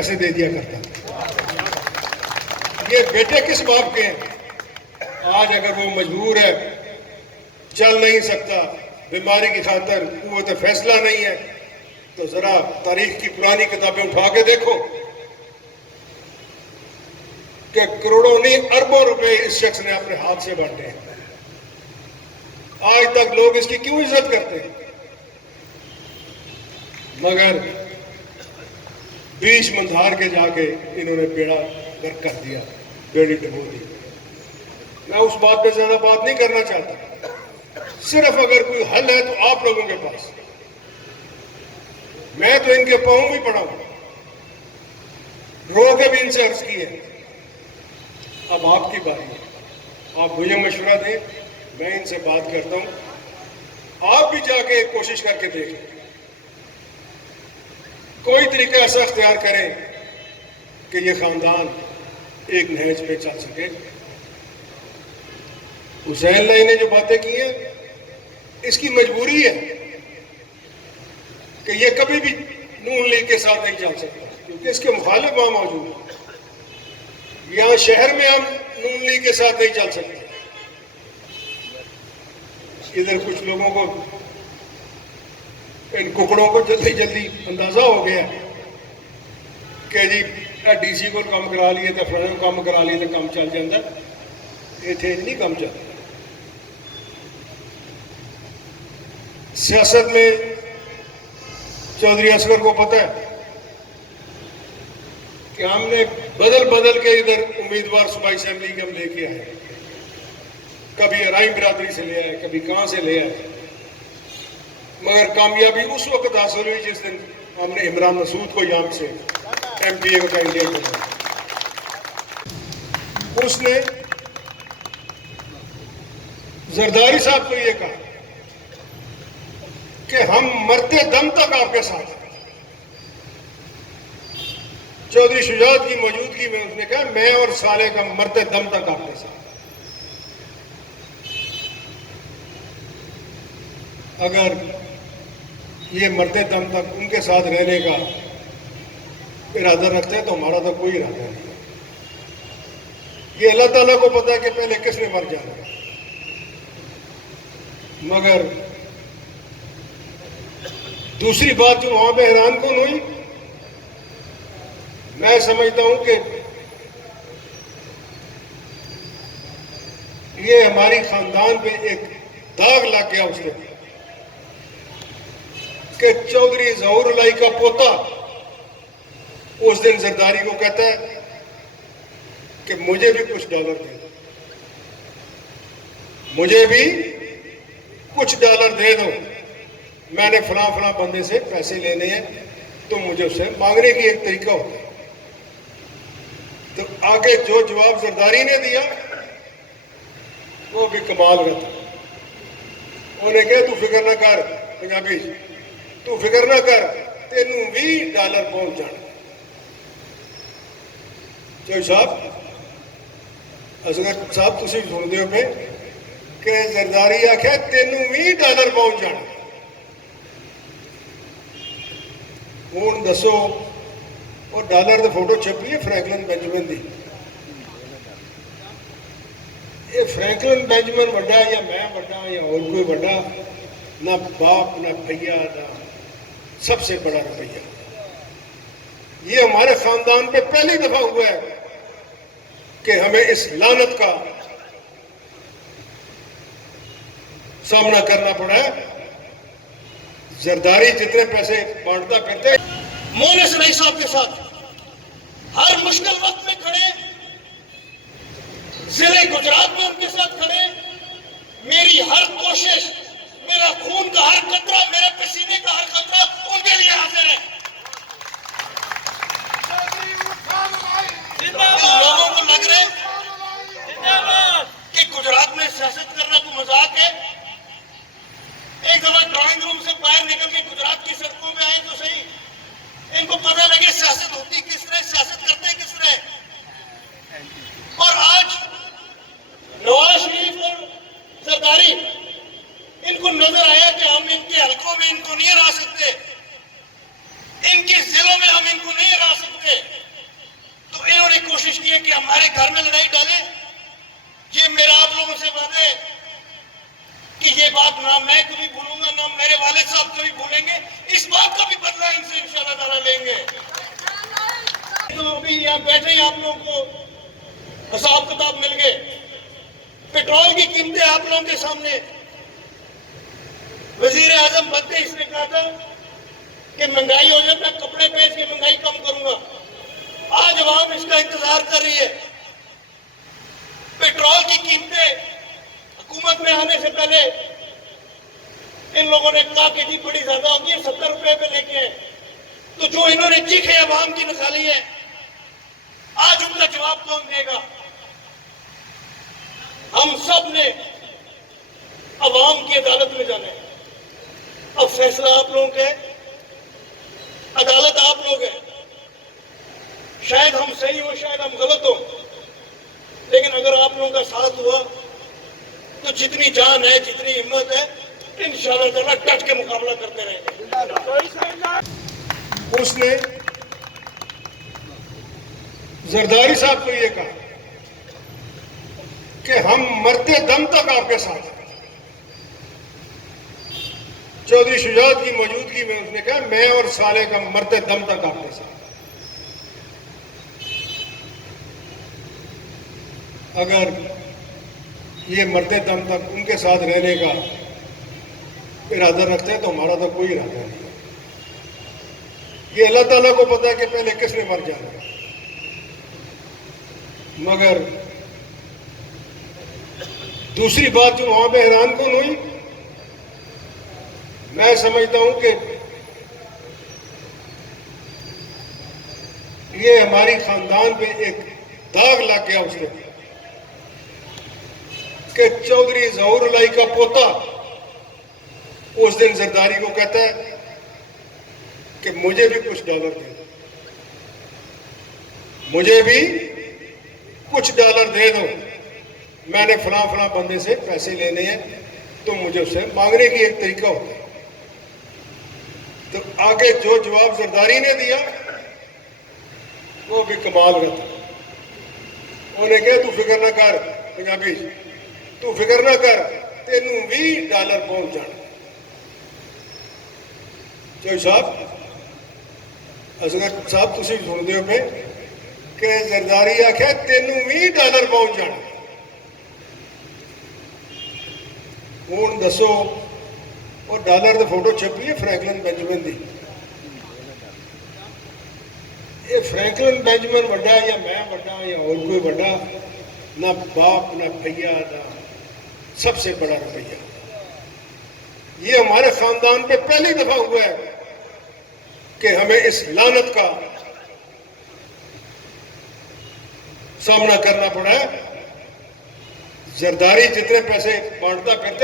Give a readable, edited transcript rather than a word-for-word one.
पैसे दे दिया करता था। ये बेटे किस बाप के हैं? आज अगर वो मजबूर है, चल नहीं सकता, बीमारी की खातर कुव्वत फैसला नहीं है, तो जरा तारीख की पुरानी किताबें उठा के देखो कि करोड़ों नहीं अरबों रुपए इस शख्स ने अपने हाथ से बांटे हैं। आज तक लोग इसकी क्यों इज्जत करते हैं? मगर बीच मंधार के जाके इन्होंने बेड़ा गर्क कर दिया, बेड़ी डुबो दी। मैं उस बात पे ज्यादा बात नहीं करना चाहता। सिर्फ अगर कोई हल है तो आप लोगों के पास। मैं तो इनके पांव भी पड़ा हूं, रो के भी इनसे अर्ज की है। अब आपकी बारी है, आप मुझे मशवरा दें, मैं इनसे बात करता हूं। आप भी जाके कोशिश करके देखें, कोई तरीका ऐसा अख्तियार करें कि ये खानदान एक नहज पे चल सके। हुसैन लाई ने जो बातें की हैं, इसकी मजबूरी है कि ये कभी भी नून लीग के साथ नहीं चल सकता, क्योंकि इसके मुखालिफ वहां मौजूद है। यहां शहर में हम नून लीग के साथ नहीं चल सकते। इधर कुछ लोगों को, इन कुकड़ों को जल्दी जल्दी अंदाजा हो गया कि जी डीसी को काम करा लिए तो फलाने को काम करा लिए तो काम चल जाता। इतने नहीं काम चलता। सियासत में चौधरी असगर को पता है कि हमने बदल बदल के इधर उम्मीदवार सूबाई असेंबली के हम लेके आए। कभी अराई बिरादरी से ले आए, कभी कहां से ले आए, मगर कामयाबी उस वक्त हासिल हुई जिस दिन हमने इमरान मसूद को यहां से MPA का कैंडिडेट बनाया। उसने जरदारी साहब को यह कहा कि हम मरते दम तक आपके साथ हैं। चौधरी शुजात की मौजूदगी में उसने कहा मैं और साले का मरते दम तक आपके साथ। अगर ये मरते दम तक उनके साथ रहने का इरादा रखते हैं तो हमारा तो कोई इरादा नहीं है। ये अल्लाह ताला को पता है कि पहले किसने मर जाना है। मगर दूसरी बात जो वहां पे हैरान कौन हुई, मैं समझता हूं कि ये हमारी खानदान पे एक दाग लग गया उसके कि चौधरी जहूर लाई का पोता उस दिन जरदारी को कहता है कि मुझे भी कुछ डॉलर दे दो, मुझे भी कुछ डॉलर दे दो, मैंने फला फला बंदे से पैसे लेने हैं, तो मुझे उससे मांगने की एक तरीका होता है। तो आगे जो जवाब जरदारी ने दिया वो भी कमाल का था। उन्हें कहा तू फिक्र ना कर, पंजाबी तू फिक्र ना कर, तेनू भी डॉलर पहुंच जाना। चौधरी साहब, असगर साहब तुम सुनते हो पे कि जरदारी आख्या तेनू भी डॉलर पहुंच जाना। हूँ दसो और डॉलर की फोटो छपी है फ्रैंकलिन बेंजामिन की। ये फ्रैंकलिन बेंजामिन बड़ा या मैं बड़ा या और कोई बड़ा, ना बाप ना भैया ना सबसे बड़ा रुपया। ये हमारे खानदान पे पहली दफा हुआ है कि हमें इस लानत का सामना करना पड़ा है। जरदारी जितने पैसे बांटता फिरते, मोहन रईस साहब के साथ हर मुश्किल वक्त में खड़े, जिले गुजरात में उनके साथ खड़े। मेरी हर कोशिश, मेरा खून का हर कतरा, मेरे पसीने का हर कतरा उनके लिए हाजिर है। लोगों को लग रहा है कि गुजरात में सियासत करना कोई मजाक है। एक दफा ड्राइंग रूम से बाहर निकल के गुजरात की सड़कों में आए तो सही, इनको पता लगे सियासत होती किस तरह, सियासत करते किस तरह। और आज नवाज शरीफ और जरदारी, इनको नजर आया कि हम इनके हलकों में इनको नहीं हरा सकते, इनके जिलों में हम इनको नहीं हरा सकते। हमारे घर में लड़ाई डाले। ये मेरा आप लोगों से वादा है कि ये बात ना मैं कभी भूलूंगा, ना मेरे वाले साहब कभी भूलेंगे। इस बात का भी बदला इनसे इंशाल्लाह ताला लेंगे। तो अभी यहाँ बैठे ही आप लोगों को हिसाब किताब मिल गए। पेट्रोल की कीमतें आप लोगों के सामने। वजीर आजम बनते इसने कहा था कि महंगाई हो जाए, मैं कपड़े बेच के महंगाई कम करूंगा। आज आवाम इसका इंतजार कर रही है। पेट्रोल की कीमतें हुकूमत में आने से पहले इन लोगों ने कहा कि जी बड़ी ज्यादा होगी, 70 रुपए पे लेके आए। तो जो इन्होंने चीखे अवाम की निकाली है, आज उनका जवाब कौन देगा? हम सब ने अवाम की अदालत में जाना है। अब फैसला आप लोगों का है, अदालत आप लोग है। शायद हम सही हो, शायद हम गलत हो, लेकिन अगर आप लोगों का साथ हुआ तो जितनी जान है, जितनी हिम्मत है, इंशाल्लाह ताला डट के मुकाबला करते रहेंगे। उसने जरदारी साहब को यह कहा कि हम मरते दम तक आपके साथ हैं। चौधरी शुजात की मौजूदगी में उसने कहा मैं और साले का मरते दम तक आपके साथ। अगर ये मरते दम तक उनके साथ रहने का इरादा रखते हैं तो हमारा तो कोई इरादा नहीं है। ये अल्लाह ताला को पता है कि पहले किसने मर जाना है। मगर दूसरी बात जो वहां पे हैरान कौन हुई, मैं समझता हूं कि ये हमारी खानदान पे एक दाग लग गया उसके कि चौधरी ज़हूरुल्लाह का पोता उस दिन जरदारी को कहता है कि मुझे भी कुछ डॉलर दे दो, मुझे भी कुछ डॉलर दे दो, मैंने फलां फलां बंदे से पैसे लेने हैं, तो मुझे उससे मांगने की एक तरीका होता है। तो आगे जो जवाब जरदारी ने दिया वो भी कमाल का था। उन्हें कहा तू फिक्र ना कर, पंजाबी तू फिक्र ना कर, तेनू $20 पहुंच जाना। चौधरी साहब, असगर साहब तुम सुनते हो पे कि जरदारी आख्या तेनू $20 पहुंच जाना। हूँ दसो वो डॉलर की फोटो छपी है फ्रैंकलिन बेंजामिन की। ये फ्रैंकलिन बेंजामिन वड्डा या मैं वड्डा या और कोई वड्डा, ना बाप ना भैया, ना सबसे बड़ा रुपया। ये हमारे खानदान पे पहली दफा हुआ है कि हमें इस लानत का सामना करना पड़ा है। जरदारी जितने पैसे बांटता फिरते